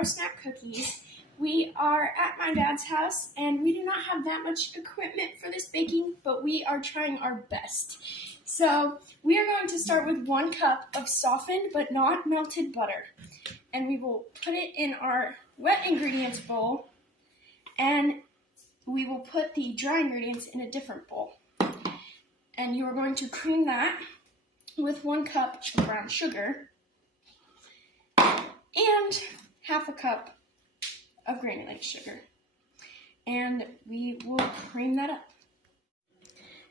Churro snack cookies. We are at my dad's house and we do not have that much equipment for this baking, but we are trying our best. So we are going to start with 1 cup of softened but not melted butter. And we will put it in our wet ingredients bowl, and we will put the dry ingredients in a different bowl. And you are going to cream that with 1 cup of brown sugar and half a cup of granulated sugar. And we will cream that up.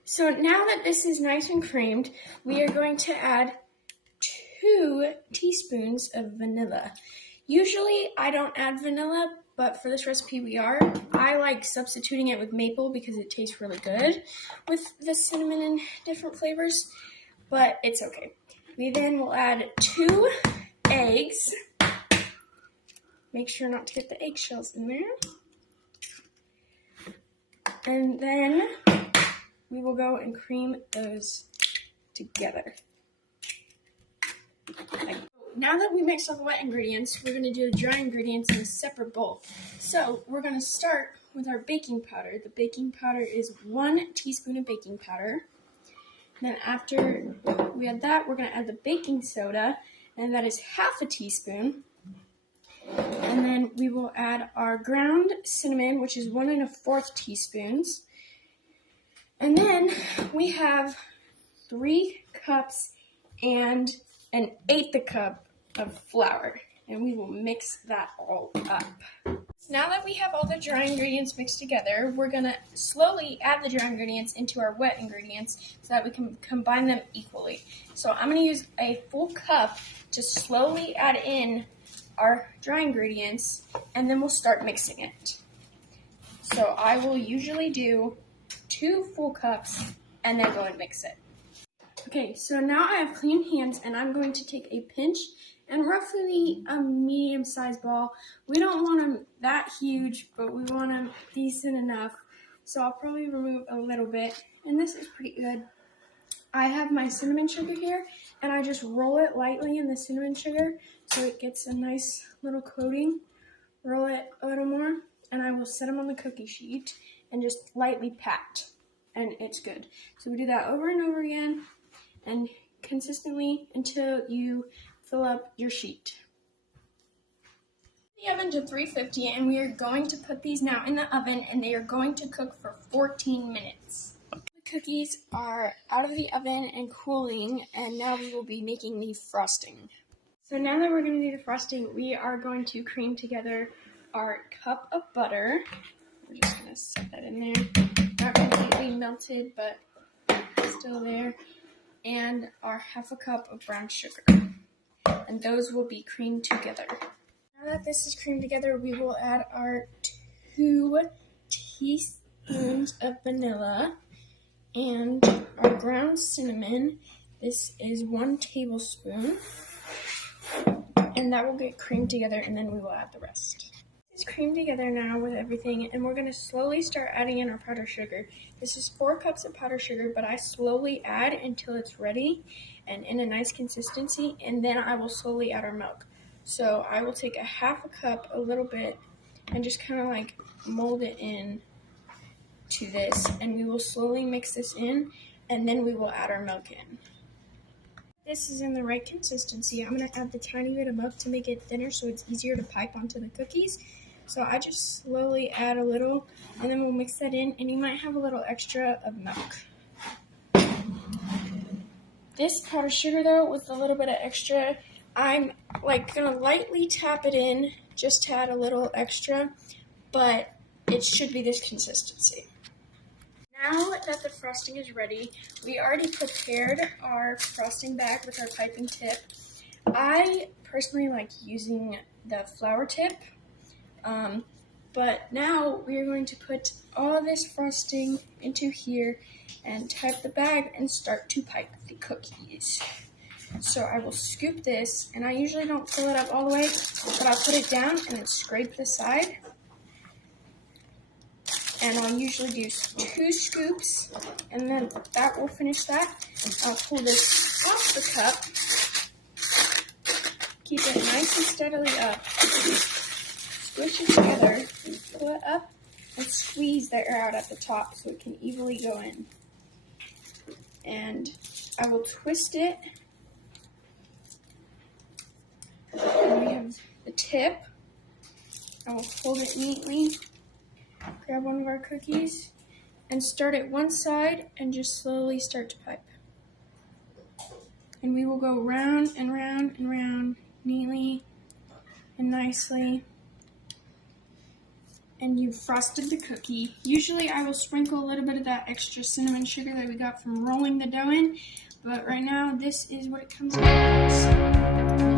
So now that this is nice and creamed, we are going to add 2 teaspoons of vanilla. Usually I don't add vanilla, but for this recipe we are. I like substituting it with maple because it tastes really good with the cinnamon and different flavors, but it's okay. We then will add 2 eggs. Make sure not to get the eggshells in there. And then we will go and cream those together. Now that we mixed all the wet ingredients, we're going to do the dry ingredients in a separate bowl. So we're going to start with our baking powder. The baking powder is 1 teaspoon of baking powder. Then after we add that, we're going to add the baking soda, and that is half a teaspoon. And then we will add our ground cinnamon, which is 1 1/4 teaspoons. And then we have 3 cups and 1/8 cup of flour, and we will mix that all up. Now that we have all the dry ingredients mixed together, we're going to slowly add the dry ingredients into our wet ingredients so that we can combine them equally. So I'm going to use a full cup to slowly add in our dry ingredients, and then we'll start mixing it. So I will usually do 2 full cups and then go and mix it. Okay, so now I have clean hands, and I'm going to take a pinch and roughly a medium-sized ball. We don't want them that huge, but we want them decent enough. So I'll probably remove a little bit, and this is pretty good. I have my cinnamon sugar here, and I just roll it lightly in the cinnamon sugar so it gets a nice little coating. Roll it a little more, and I will set them on the cookie sheet and just lightly pat, and it's good. So we do that over and over again and consistently until you fill up your sheet. The oven to 350, and we are going to put these now in the oven, and they are going to cook for 14 minutes. The cookies are out of the oven and cooling, and now we will be making the frosting. So now that we're going to do the frosting, we are going to cream together our cup of butter. We're just going to set that in there. Not completely melted, but still there. And our half a cup of brown sugar. And those will be creamed together. Now that this is creamed together, we will add our 2 teaspoons of vanilla and our ground cinnamon. This is 1 tablespoon. And that will get creamed together, and then we will add the rest. It's creamed together now with everything, and we're going to slowly start adding in our powdered sugar. This is 4 cups of powdered sugar, but I slowly add until it's ready and in a nice consistency, and then I will slowly add our milk. So I will take a half a cup, a little bit, and just kind of like mold it in to this, and we will slowly mix this in, and then we will add our milk in. This is in the right consistency. I'm going to add the tiny bit of milk to make it thinner so it's easier to pipe onto the cookies. So I just slowly add a little, and then we'll mix that in, and you might have a little extra of milk. This powdered sugar, though, with a little bit of extra, I'm like going to lightly tap it in just to add a little extra, but it should be this consistency. Now that the frosting is ready, we already prepared our frosting bag with our piping tip. I personally like using the flour tip, but now we are going to put all of this frosting into here and type the bag and start to pipe the cookies. So I will scoop this, and I usually don't fill it up all the way, but I'll put it down and then scrape the side. And I'll usually do 2 scoops, and then that will finish that. I'll pull this off the cup, keep it nice and steadily up, squish it together, pull it up, and squeeze the air out at the top so it can evenly go in. And I will twist it. And we have the tip. I will fold it neatly, grab one of our cookies, and start at one side and just slowly start to pipe. And we will go round and round and round neatly and nicely. And you've frosted the cookie. Usually I will sprinkle a little bit of that extra cinnamon sugar that we got from rolling the dough in, but right now this is what it comes out with.